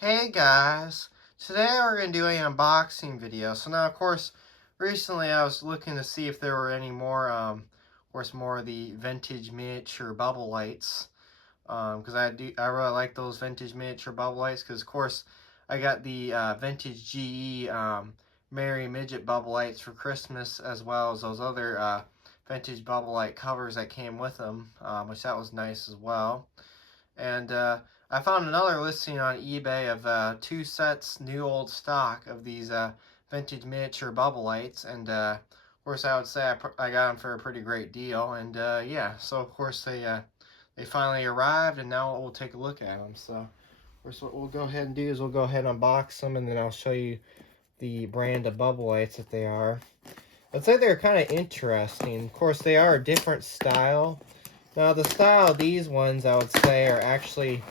Hey guys, today we're going to do an unboxing video. So now of course, recently I was looking to see if there were any more, of course more of the vintage miniature bubble lights. Because I really like those vintage miniature bubble lights because of course I got the vintage GE Merry Midget bubble lights for Christmas as well as those other vintage bubble light covers that came with them, which that was nice as well. And I found another listing on eBay of 2 sets, new old stock of these vintage miniature bubble lights. And of course, I would say I got them for a pretty great deal. And yeah, so of course they finally arrived, and now we'll take a look at them. So, of course, what we'll go ahead and do is we'll go ahead and unbox them, and then I'll show you the brand of bubble lights that they are. I'd say they're kind of interesting. Of course, they are a different style. Now, the style of these ones, I would say, are actually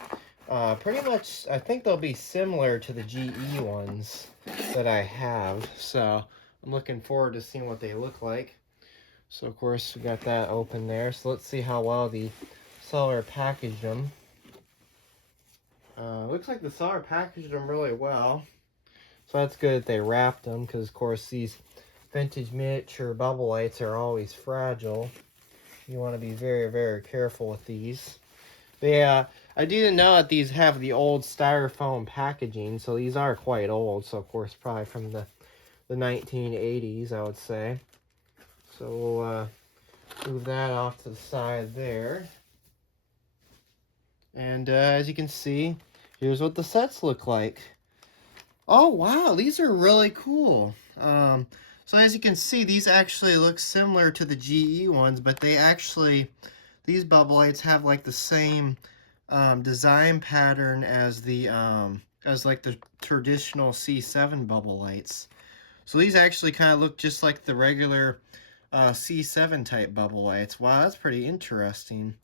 pretty much, I think they'll be similar to the GE ones that I have. So, I'm looking forward to seeing what they look like. So, of course, we got that open there. So, let's see how well the seller packaged them. Looks like the seller packaged them really well. So, that's good that they wrapped them because, of course, these vintage miniature bubble lights are always fragile. You want to be very, very careful with these. I didn't know that these have the old styrofoam packaging, so these are quite old. So, of course, probably from the 1980s, I would say. So, we'll move that off to the side there. And as you can see, here's what the sets look like. Oh, wow, these are really cool. So as you can see, these actually look similar to the GE ones, but these bubble lights have like the same design pattern as like the traditional C7 bubble lights. So these actually kind of look just like the regular C7 type bubble lights. Wow, that's pretty interesting.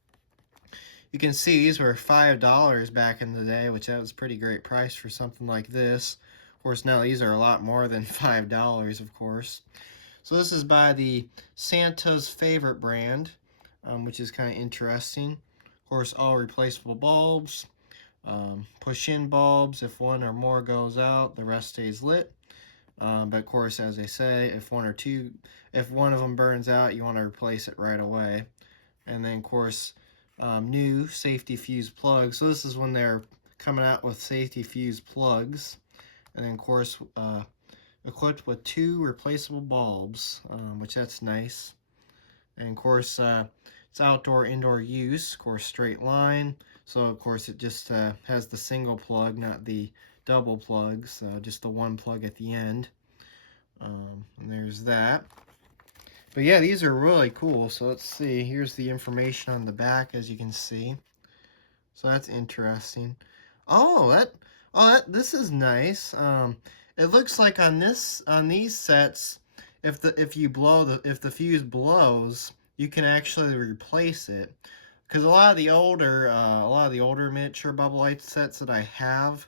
You can see these were $5 back in the day, which that was a pretty great price for something like this. Of course, now these are a lot more than $5, of course. So this is by the Santa's Favorite brand, which is kind of interesting. Of course, all replaceable bulbs, push-in bulbs. If one or more goes out, the rest stays lit. But of course, as they say, if one of them burns out, you want to replace it right away. And then, of course, new safety fuse plugs. So this is when they're coming out with safety fuse plugs. And then, of course, equipped with 2 replaceable bulbs, which that's nice. And of course, it's outdoor, indoor use. Of course, straight line. So of course, it just has the single plug, not the double plug. So just the one plug at the end. And there's that. But yeah, these are really cool. So let's see. Here's the information on the back, as you can see. So that's interesting. This is nice. It looks like on these sets, if the fuse blows, you can actually replace it. Because a lot of the older miniature bubble light sets that I have,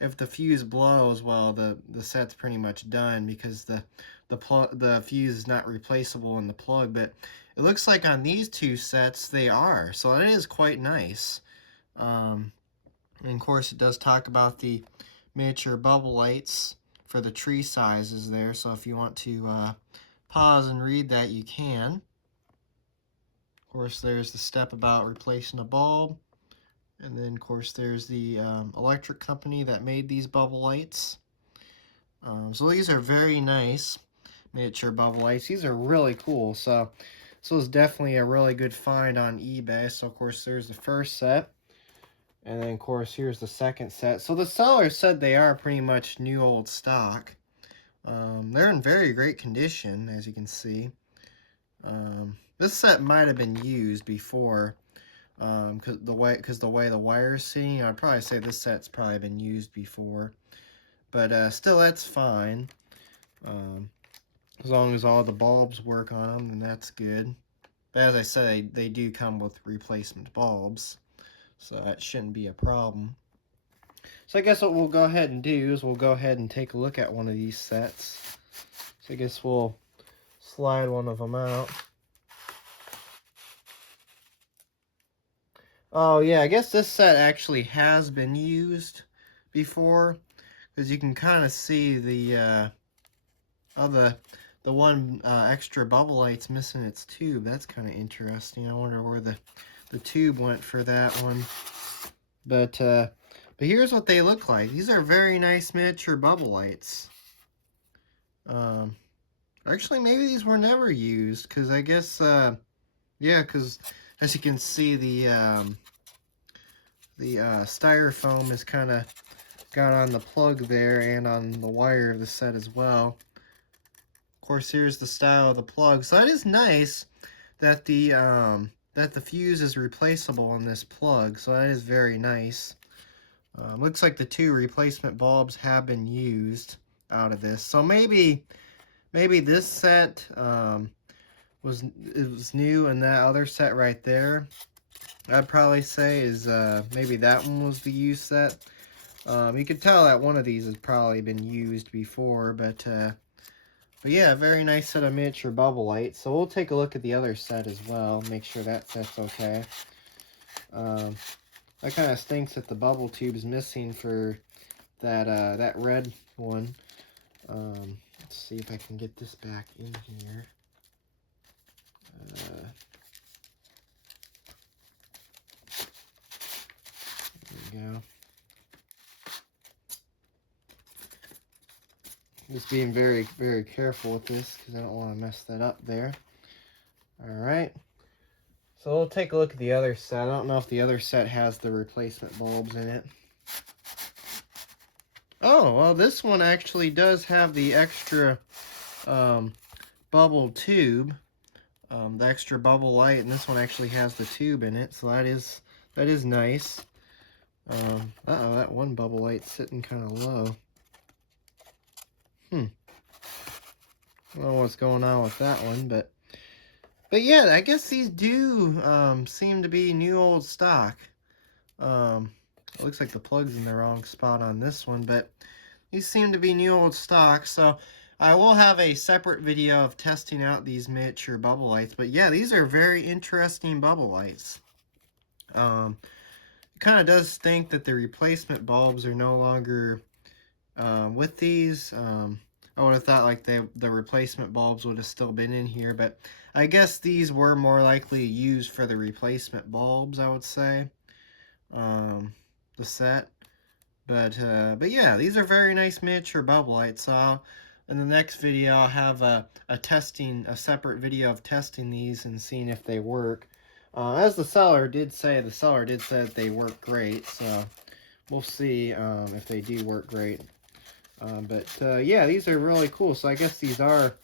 if the fuse blows, well, the set's pretty much done because the fuse is not replaceable in the plug. But it looks like on these 2 sets they are, so that is quite nice. And of course, it does talk about the miniature bubble lights for the tree sizes there. So if you want to pause and read that, you can. Of course, there's the step about replacing a bulb. And then, of course, there's the electric company that made these bubble lights. So these are very nice miniature bubble lights. These are really cool. So this was definitely a really good find on eBay. So, of course, there's the first set. And then, of course, here's the second set. So the seller said they are pretty much new old stock. They're in very great condition, as you can see. This set might have been used before, because the way the wire's sitting. I'd probably say this set's probably been used before. But still, that's fine. As long as all the bulbs work on them, then that's good. But as I said, they do come with replacement bulbs. So that shouldn't be a problem. So I guess what we'll go ahead and do is we'll go ahead and take a look at one of these sets. So I guess we'll slide one of them out. Oh yeah, I guess this set actually has been used before, because you can kind of see the one extra bubble light's missing its tube. That's kind of interesting. I wonder where the tube went for that one. But here's what they look like. These are very nice miniature bubble lights. Actually, maybe these were never used, because I guess, yeah, because as you can see, the styrofoam is kind of got on the plug there and on the wire of the set as well. Of course, here's the style of the plug. So that is nice that the fuse is replaceable on this plug. So that is very nice. Looks like the 2 replacement bulbs have been used out of this. So maybe this set was new, and that other set right there, I'd probably say is maybe that one was the used set. You could tell that one of these has probably been used before, but yeah, very nice set of miniature bubble lights. So we'll take a look at the other set as well, make sure that set's okay. That kind of stinks that the bubble tube's missing for that red one. Let's see if I can get this back in here. There we go. Just being very, very careful with this because I don't want to mess that up there. Alright. So we'll take a look at the other set. I don't know if the other set has the replacement bulbs in it. Oh, well, this one actually does have the extra bubble tube. The extra bubble light, and this one actually has the tube in it, so that is nice. Uh-oh, that one bubble light's sitting kind of low. I don't know what's going on with that one, but yeah, I guess these do seem to be new old stock. It looks like the plug's in the wrong spot on this one, but these seem to be new old stock, so I will have a separate video of testing out these miniature bubble lights. But yeah, these are very interesting bubble lights. It kind of does stink that the replacement bulbs are no longer with these. I would have thought like the replacement bulbs would have still been in here, but I guess these were more likely used for the replacement bulbs, I would say. The set. But yeah, these are very nice miniature bubble lights. So in the next video, I'll have a separate video of testing these and seeing if they work. As the seller did say that they work great, so we'll see if they do work great. But yeah, these are really cool. So I guess these are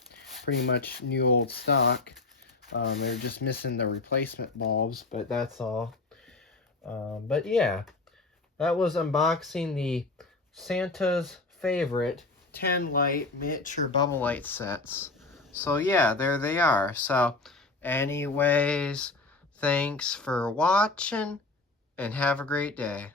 pretty much new old stock. They're just missing the replacement bulbs, but that's all. But yeah, that was unboxing the Santa's Favorite 10 light miniature bubble light sets. So yeah, there they are. So anyways, thanks for watching and have a great day.